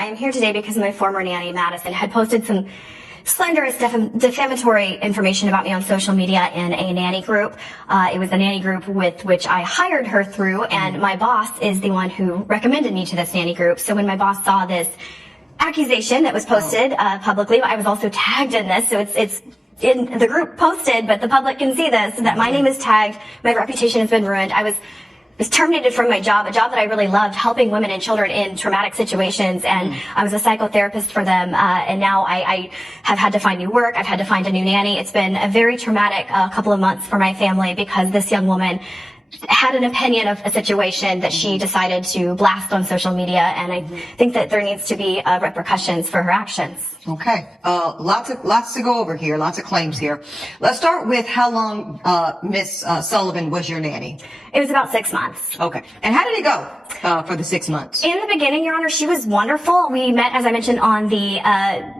I am here today because my former nanny, Madison, had posted some slanderous defamatory information about me on social media in a nanny group. It was a nanny group with which I hired her through, and my boss is the one who recommended me to this nanny group. So when my boss saw this accusation that was posted publicly, I was also tagged in this, so it's in the group posted, but the public can see this, that my name is tagged, my reputation has been ruined. I was terminated from my job, a job that I really loved, helping women and children in traumatic situations, and I was a psychotherapist for them, and now I have had to find new work. I've had to find a new nanny. It's been a very traumatic couple of months for my family because this young woman had an opinion of a situation that she decided to blast on social media, and I think that there needs to be repercussions for her actions. Okay. Lots to go over here. Lots of claims here. Let's start with how long, Miss Sullivan was your nanny? It was about 6 months. Okay. And how did it go, for the 6 months? In the beginning, Your Honor, she was wonderful. We met, as I mentioned, on the,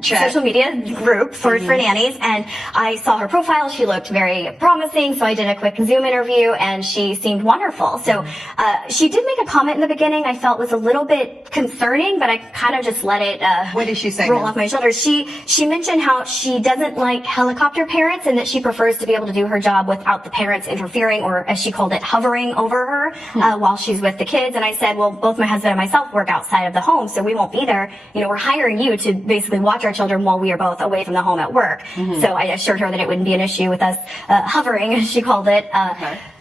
social media group for nannies, and I saw her profile. She looked very promising, so I did a quick Zoom interview, and she seemed wonderful. So, she did make a comment in the beginning I felt was a little bit concerning, but I kind of just let it, what did she say roll off my shoulders. She mentioned how she doesn't like helicopter parents and that she prefers to be able to do her job without the parents interfering, or as she called it, hovering over her while she's with the kids. And I said, well, both my husband and myself work outside of the home, so we won't be there. You know, we're hiring you to basically watch our children while we are both away from the home at work. So I assured her that it wouldn't be an issue with us hovering, as she called it.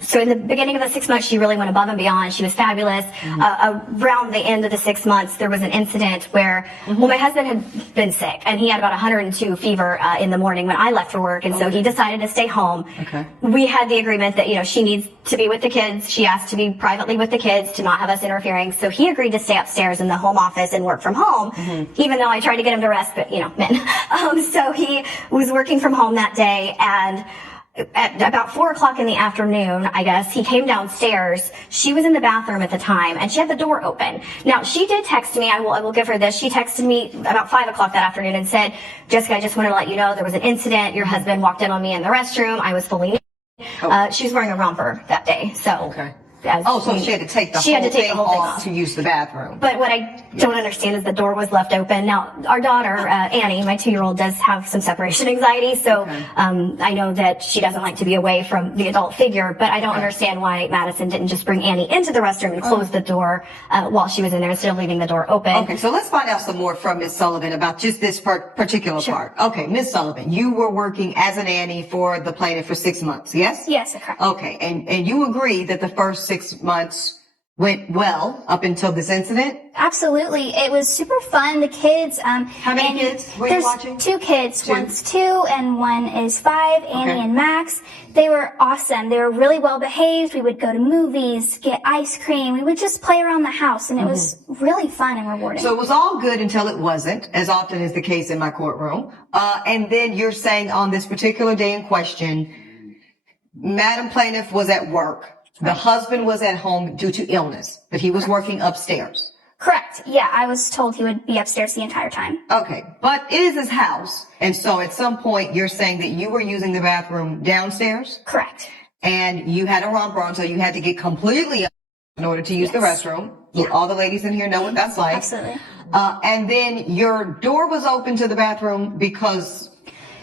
So in the beginning of the 6 months, she really went above and beyond. She was fabulous. Around the end of the 6 months, there was an incident where, well, my husband had been sick, and he had about 102 fever in the morning when I left for work, and so he decided to stay home. We had the agreement that, you know, she needs to be with the kids. She asked to be privately with the kids, to not have us interfering. So he agreed to stay upstairs in the home office and work from home, even though I tried to get him to rest, but, you know, men. So he was working from home that day, and at about 4 o'clock in the afternoon, I guess, he came downstairs. She was in the bathroom at the time, and she had the door open. Now, she did text me. I will give her this. She texted me about 5 o'clock that afternoon and said, Jessica, I just wanted to let you know there was an incident. Your husband walked in on me in the restroom. I was fully naked. She was wearing a romper that day, so. So she had to take the whole thing off to use the bathroom. But what I don't understand is the door was left open. Now, our daughter, Annie, my 2-year-old, does have some separation anxiety, so I know that she doesn't like to be away from the adult figure, but I don't understand why Madison didn't just bring Annie into the restroom and close the door while she was in there instead of leaving the door open. Okay, so let's find out some more from Miss Sullivan about just this particular part. Okay, Miss Sullivan, you were working as a nanny for the plaintiff for 6 months, yes? Yes, correct. Okay, and you agree that the first 6 months went well up until this incident? Absolutely. It was super fun. The kids, how many kids were you watching? 2 kids. One's 2 and one is 5, Annie and Max. They were awesome. They were really well behaved. We would go to movies, get ice cream. We would just play around the house, and it was really fun and rewarding. So it was all good until it wasn't, as often is the case in my courtroom. And then you're saying on this particular day in question, Madam Plaintiff was at work. The husband was at home due to illness, but he was working upstairs. Correct. Yeah, I was told he would be upstairs the entire time. Okay, but it is his house, and so at some point you're saying that you were using the bathroom downstairs? Correct. And you had a romper on, so you had to get completely up in order to use the restroom. Yeah. All the ladies in here know what that's like. Absolutely. And then your door was open to the bathroom because...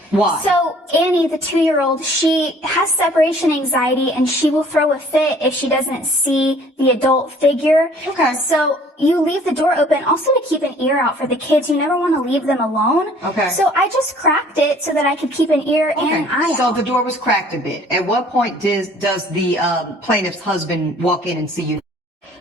Why? So Annie, the 2-year-old, she has separation anxiety, and she will throw a fit if she doesn't see the adult figure. Okay. So you leave the door open also to keep an ear out for the kids. You never want to leave them alone. Okay. So I just cracked it so that I could keep an ear and an eye out. So the door was cracked a bit. At what point does the plaintiff's husband walk in and see you?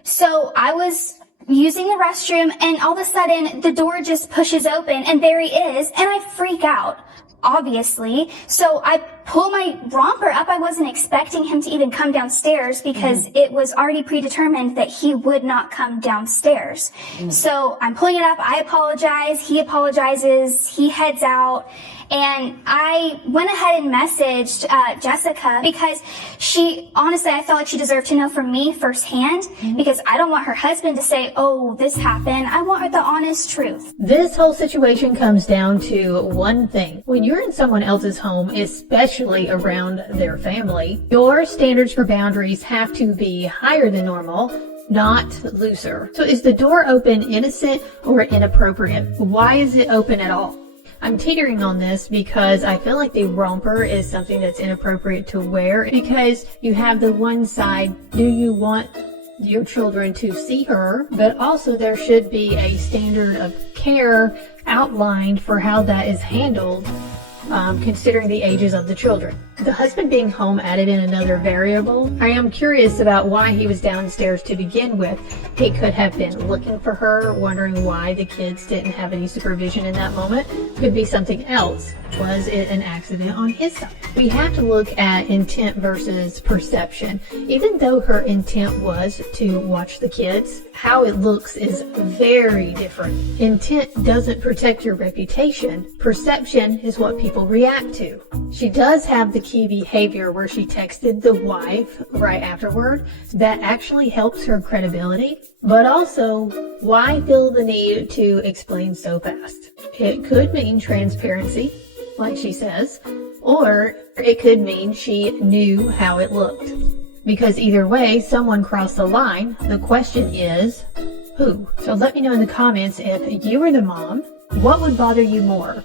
So I was using the restroom, and all of a sudden the door just pushes open, and there he is, and I freak out. Obviously. So I pull my romper up. I wasn't expecting him to even come downstairs because it was already predetermined that he would not come downstairs. So I'm pulling it up. I apologize. He apologizes. He heads out. And I went ahead and messaged Jessica because honestly, I felt like she deserved to know from me firsthand because I don't want her husband to say, oh, this happened. I want her the honest truth. This whole situation comes down to one thing. When you're in someone else's home, especially around their family, your standards for boundaries have to be higher than normal. not looser. So is the door open innocent or inappropriate? Why is it open at all? I'm teetering on this because I feel like the romper is something that's inappropriate to wear, because you have the one side, do you want your children to see her, but also there should be a standard of care outlined for how that is handled, considering the ages of the children. The husband being home added in another variable. I am curious about why he was downstairs to begin with. He could have been looking for her, wondering why the kids didn't have any supervision in that moment. Could be something else. Was it an accident on his side? We have to look at intent versus perception. Even though her intent was to watch the kids, how it looks is very different. Intent doesn't protect your reputation. Perception is what people react to. She does have the key behavior where she texted the wife right afterward. That actually helps her credibility. But also, why feel the need to explain so fast? It could mean transparency, like she says, or it could mean she knew how it looked. Because either way, someone crossed the line. The question is, who? So let me know in the comments, if you were the mom, what would bother you more?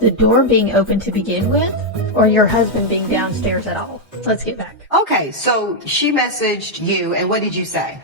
The door being open to begin with, or your husband being downstairs at all? Let's get back. Okay, so she messaged you, and what did you say?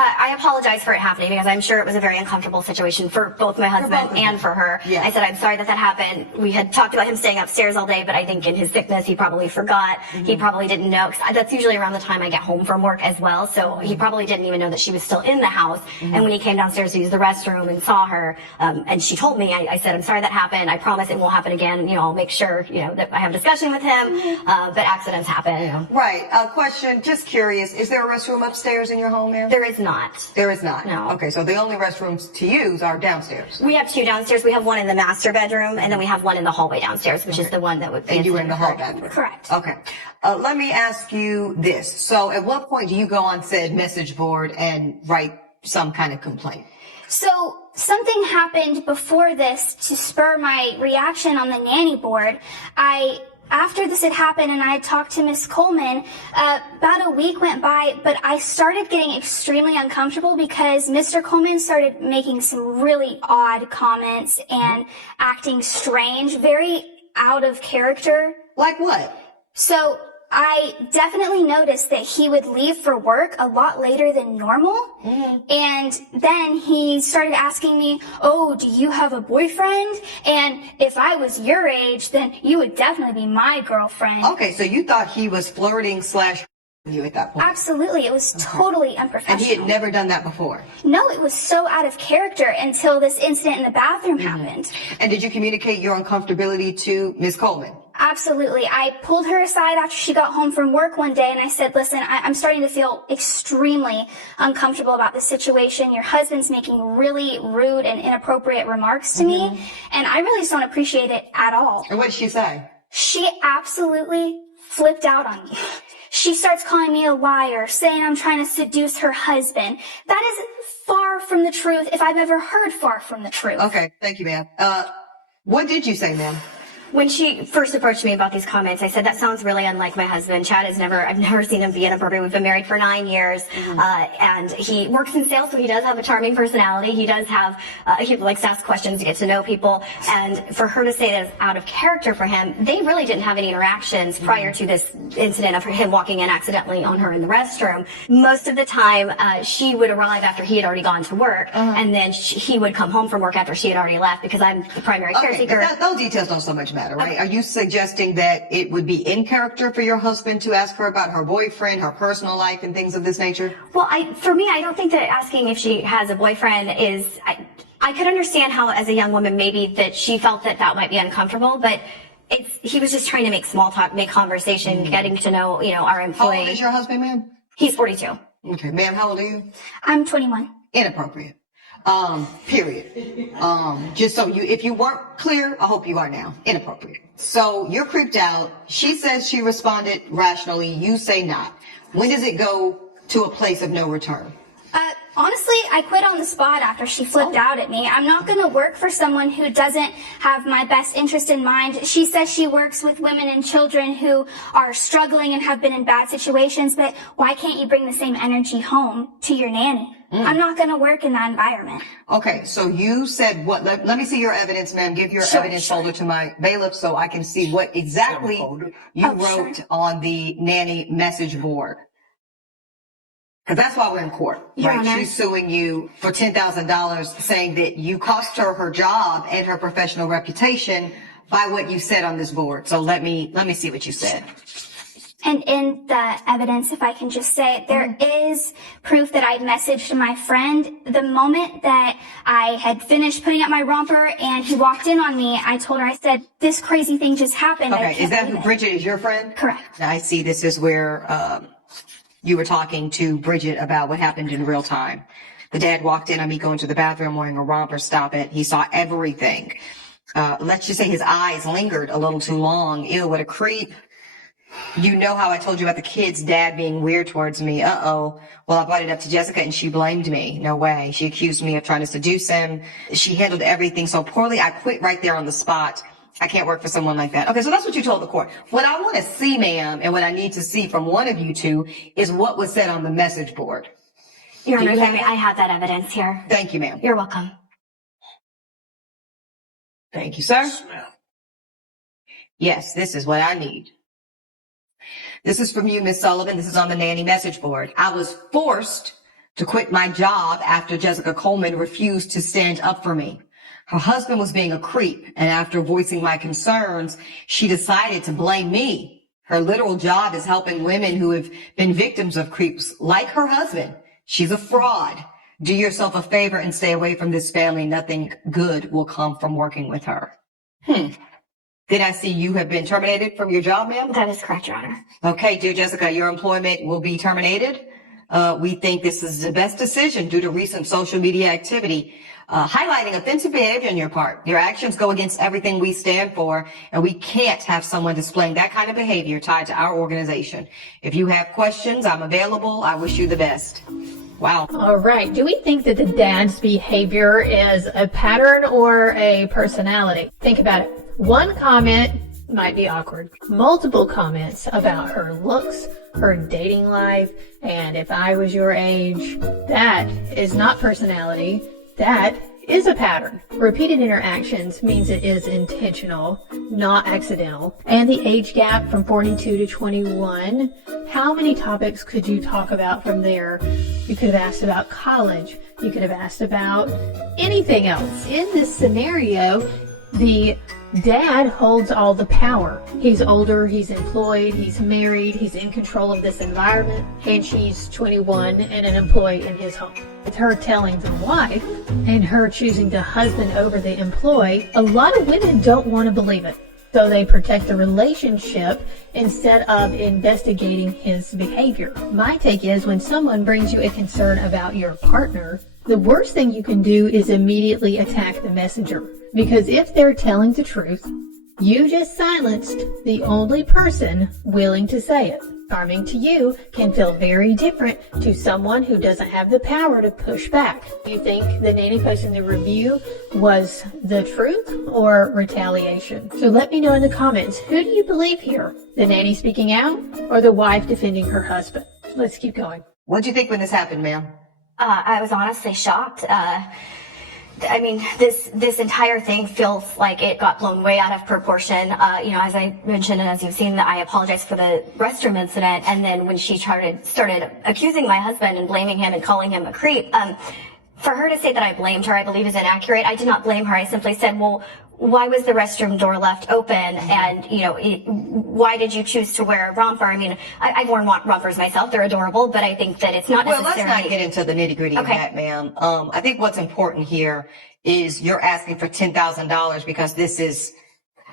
I apologize for it happening, because I'm sure it was a very uncomfortable situation for both my husband and for her. Yes. I said, I'm sorry that happened. We had talked about him staying upstairs all day, but I think in his sickness, he probably forgot. He probably didn't know, 'cause that's usually around the time I get home from work as well. So he probably didn't even know that she was still in the house. And when he came downstairs to use the restroom and saw her, and she told me, I said, I'm sorry that happened. I promise it won't happen again. You know, I'll make sure, you know, that I have a discussion with him. But accidents happen, you know. Right. Question, just curious, is there a restroom upstairs in your home, ma'am? There is not. There is not? No. Okay, so the only restrooms to use are downstairs. We have two downstairs. We have one in the master bedroom, and then we have one in the hallway downstairs, which is the one that would be. And you were in the hall bathroom? Correct. Okay. Let me ask you this. So at what point do you go on said message board and write some kind of complaint? So something happened before this to spur my reaction on the nanny board. After this had happened and I had talked to Miss Coleman, about a week went by, but I started getting extremely uncomfortable because Mr. Coleman started making some really odd comments and acting strange, very out of character. Like what? So I definitely noticed that he would leave for work a lot later than normal. And then he started asking me, oh, do you have a boyfriend? And if I was your age, then you would definitely be my girlfriend. Okay, so you thought he was flirting / you at that point? Absolutely. It was totally unprofessional. And he had never done that before? No, it was so out of character until this incident in the bathroom happened. And did you communicate your uncomfortability to Miss Coleman? Absolutely. I pulled her aside after she got home from work one day and I said, listen, I'm starting to feel extremely uncomfortable about this situation. Your husband's making really rude and inappropriate remarks to me, and I really just don't appreciate it at all. And what did she say? She absolutely flipped out on me. She starts calling me a liar, saying I'm trying to seduce her husband. That is far from the truth, if I've ever heard far from the truth. Okay, thank you, ma'am. What did you say, ma'am? When she first approached me about these comments, I said, that sounds really unlike my husband. I've never seen him be inappropriate. We've been married for 9 years, and he works in sales, so he does have a charming personality. He does have, he likes to ask questions to get to know people. And for her to say that it's out of character for him, they really didn't have any interactions prior to this incident of him walking in accidentally on her in the restroom. Most of the time, she would arrive after he had already gone to work, and then he would come home from work after she had already left, because I'm the primary caretaker. But those details don't so much matter, right? Okay. Are you suggesting that it would be in character for your husband to ask her about her boyfriend, her personal life, and things of this nature? Well, for me, I don't think that asking if she has a boyfriend is, I could understand how, as a young woman, maybe that she felt that might be uncomfortable, but he was just trying to make small talk, make conversation, getting to know, our employee. How old is your husband, ma'am? He's 42. Okay, ma'am, how old are you? I'm 21. Inappropriate. Period. Just so if you weren't clear, I hope you are now. Inappropriate. So you're creeped out. She says she responded rationally. You say not. When does it go to a place of no return? Honestly, I quit on the spot after she flipped out at me. I'm not going to work for someone who doesn't have my best interest in mind. She says she works with women and children who are struggling and have been in bad situations, but why can't you bring the same energy home to your nanny? I'm not going to work in that environment. Okay, so you said what? Let me see your evidence, ma'am. Give your evidence folder to my bailiff so I can see what exactly you wrote on the nanny message board. Because that's why we're in court, right? She's suing you for $10,000, saying that you cost her her job and her professional reputation by what you said on this board. So let me see what you said. And in the evidence, if I can just say, there is proof that I messaged my friend. The moment that I had finished putting up my romper and he walked in on me, I told her, I said, this crazy thing just happened. Okay, is that who Bridget is, your friend? Correct. I see this is where you were talking to Bridget about what happened in real time. The dad walked in on me going to the bathroom wearing a romper. Stop it. He saw everything. Let's just say his eyes lingered a little too long. Ew, what a creep. You know how I told you about the kid's dad being weird towards me. Uh-oh. Well, I brought it up to Jessica and she blamed me. No way. She accused me of trying to seduce him. She handled everything so poorly. I quit right there on the spot. I can't work for someone like that. Okay, so that's what you told the court. What I want to see, ma'am, and what I need to see from one of you two is what was said on the message board. Your Honor, I have that evidence here. Thank you, ma'am. You're welcome. Thank you, sir. Yes, this is what I need. This is from you, Miss Sullivan. This is on the nanny message board. I was forced to quit my job after Jessica Coleman refused to stand up for me. Her husband was being a creep, and after voicing my concerns, she decided to blame me. Her literal job is helping women who have been victims of creeps like her husband. She's a fraud. Do yourself a favor and stay away from this family. Nothing good will come from working with her. Did I see you have been terminated from your job, ma'am? That is correct, Your Honor. Okay, dear Jessica, your employment will be terminated. We think this is the best decision due to recent social media activity, highlighting offensive behavior on your part. Your actions go against everything we stand for, and we can't have someone displaying that kind of behavior tied to our organization. If you have questions, I'm available. I wish you the best. Wow. All right. Do we think that the dad's behavior is a pattern or a personality? Think about it. One comment might be awkward. Multiple comments about her looks, her dating life, and if I was your age, that is not personality. That is a pattern. Repeated interactions means it is intentional, not accidental. And the age gap from 42 to 21, how many topics could you talk about from there? You could have asked about college. You could have asked about anything else. In this scenario, the dad holds all the power. He's older, he's employed, he's married, he's in control of this environment, and she's 21 and an employee in his home. With her telling the wife and her choosing the husband over the employee, a lot of women don't want to believe it. So they protect the relationship instead of investigating his behavior. My take is when someone brings you a concern about your partner, the worst thing you can do is immediately attack the messenger. Because if they're telling the truth, you just silenced the only person willing to say it. Charming to you can feel very different to someone who doesn't have the power to push back. Do you think the nanny post in the review was the truth or retaliation? So let me know in the comments, who do you believe here? The nanny speaking out or the wife defending her husband? Let's keep going. What did you think when this happened, ma'am? I was honestly shocked. I mean, this entire thing feels like it got blown way out of proportion. As I mentioned and as you've seen, I apologize for the restroom incident. And then when she started accusing my husband and blaming him and calling him a creep, for her to say that I blamed her, I believe is inaccurate. I did not blame her. I simply said, well, why was the restroom door left open? And, why did you choose to wear a romper? I mean, I've worn rompers myself. They're adorable, but I think that it's not necessarily... Well, let's not get into the nitty gritty of that, ma'am. I think what's important here is you're asking for $10,000 because this is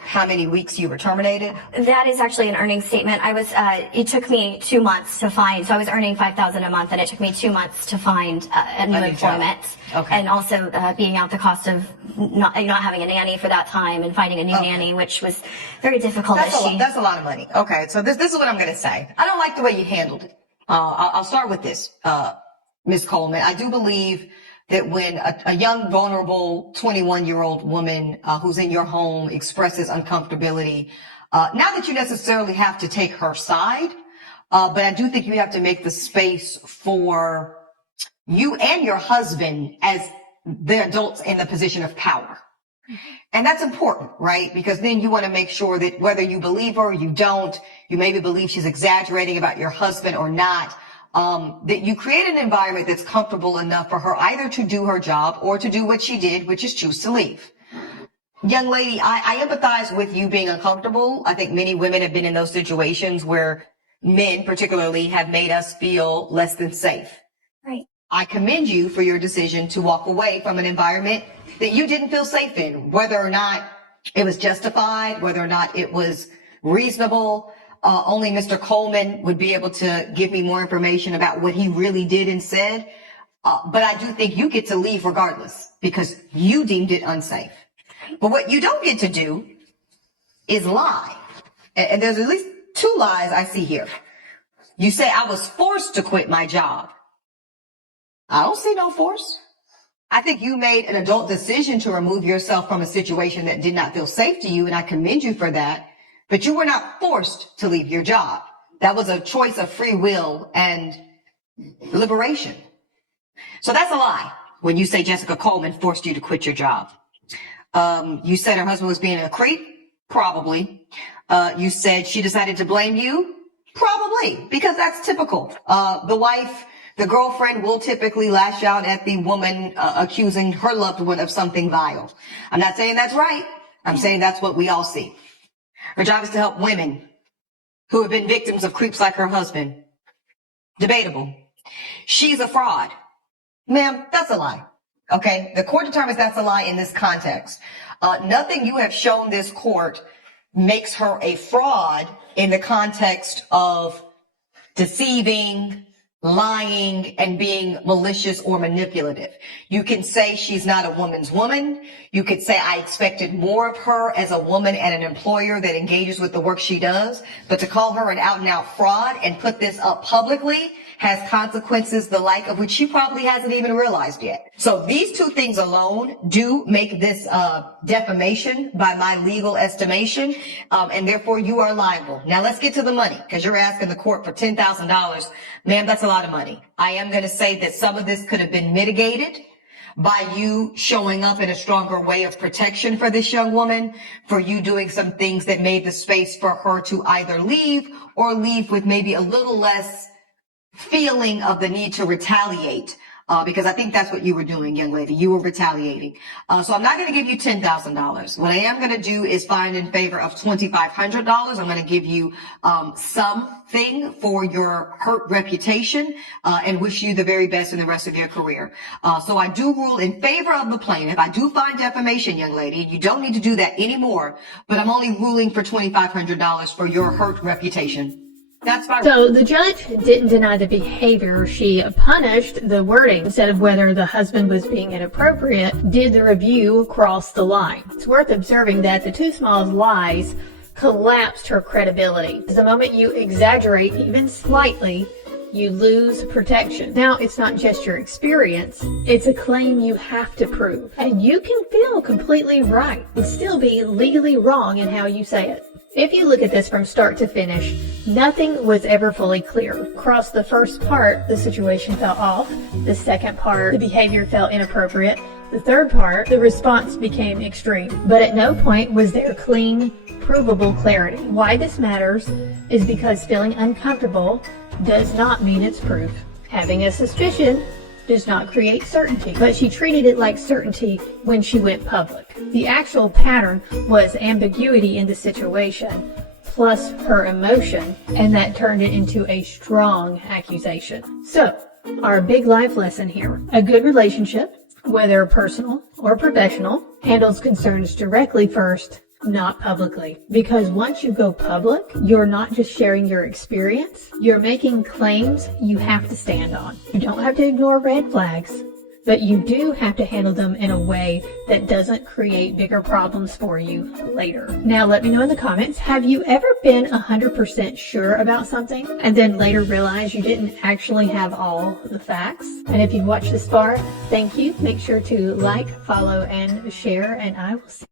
how many weeks you were terminated? That is actually an earnings statement. It took me 2 months to find, so I was earning $5,000 a month and it took me 2 months to find a new employment. Okay. And also being out the cost of not having a nanny for that time and finding a new nanny, which was very difficult. That's a lot of money. Okay, so this is what I'm going to say. I don't like the way you handled it. I'll start with this. Ms. Coleman. I do believe that when a young, vulnerable 21-year-old woman who's in your home expresses uncomfortability, not that you necessarily have to take her side, but I do think you have to make the space for you and your husband as the adults in the position of power. And that's important, right? Because then you want to make sure that whether you believe her or you don't, you maybe believe she's exaggerating about your husband or not, that you create an environment that's comfortable enough for her either to do her job or to do what she did, which is choose to leave. Young lady, I empathize with you being uncomfortable. I think many women have been in those situations where men particularly have made us feel less than safe. Right. I commend you for your decision to walk away from an environment that you didn't feel safe in, whether or not it was justified, whether or not it was reasonable. Only Mr. Coleman would be able to give me more information about what he really did and said. But I do think you get to leave regardless because you deemed it unsafe. But what you don't get to do is lie. And there's at least two lies I see here. You say, I was forced to quit my job. I don't see no force. I think you made an adult decision to remove yourself from a situation that did not feel safe to you, and I commend you for that. But you were not forced to leave your job. That was a choice of free will and liberation. So that's a lie when you say Jessica Coleman forced you to quit your job. You said her husband was being a creep? Probably. You said she decided to blame you? Probably, because that's typical. The girlfriend will typically lash out at the woman accusing her loved one of something vile. I'm not saying that's right. I'm saying that's what we all see. Her job is to help women who have been victims of creeps like her husband. Debatable. She's a fraud. Ma'am, that's a lie. Okay? The court determines that's a lie in this context. Nothing you have shown this court makes her a fraud in the context of deceiving, lying, and being malicious or manipulative. You can say she's not a woman's woman. You could say I expected more of her as a woman and an employer that engages with the work she does. But to call her an out and out fraud and put this up publicly has consequences the like of which she probably hasn't even realized yet. So these two things alone do make this defamation by my legal estimation, and therefore you are liable. Now let's get to the money, because you're asking the court for $10,000. Ma'am, that's a lot of money. I am going to say that some of this could have been mitigated by you showing up in a stronger way of protection for this young woman, for you doing some things that made the space for her to either leave or leave with maybe a little less feeling of the need to retaliate, because I think that's what you were doing, young lady. You were retaliating. So I'm not going to give you $10,000. What I am going to do is find in favor of $2,500. I'm going to give you something for your hurt reputation and wish you the very best in the rest of your career. So I do rule in favor of the plaintiff. I do find defamation, young lady. You don't need to do that anymore, but I'm only ruling for $2,500 for your hurt reputation. That's fine. So the judge didn't deny the behavior. She punished the wording instead of whether the husband was being inappropriate. Did the review cross the line? It's worth observing that the two smallest lies collapsed her credibility. The moment you exaggerate even slightly, you lose protection. Now, it's not just your experience, it's a claim you have to prove. And you can feel completely right and still be legally wrong in how you say it. If you look at this from start to finish, nothing was ever fully clear. Across the first part, the situation felt off. The second part, the behavior felt inappropriate. The third part, the response became extreme. But at no point was there clean, provable clarity. Why this matters is because feeling uncomfortable does not mean it's proof. Having a suspicion does not create certainty, but she treated it like certainty when she went public. The actual pattern was ambiguity in the situation, plus her emotion, and that turned it into a strong accusation. So, our big life lesson here. A good relationship, whether personal or professional, handles concerns directly first, not publicly. Because once you go public, you're not just sharing your experience, you're making claims you have to stand on. You don't have to ignore red flags, but you do have to handle them in a way that doesn't create bigger problems for you later. Now, let me know in the comments, have you ever been 100% sure about something and then later realized you didn't actually have all the facts? And if you've watched this far, thank you. Make sure to like, follow, and share, and I will see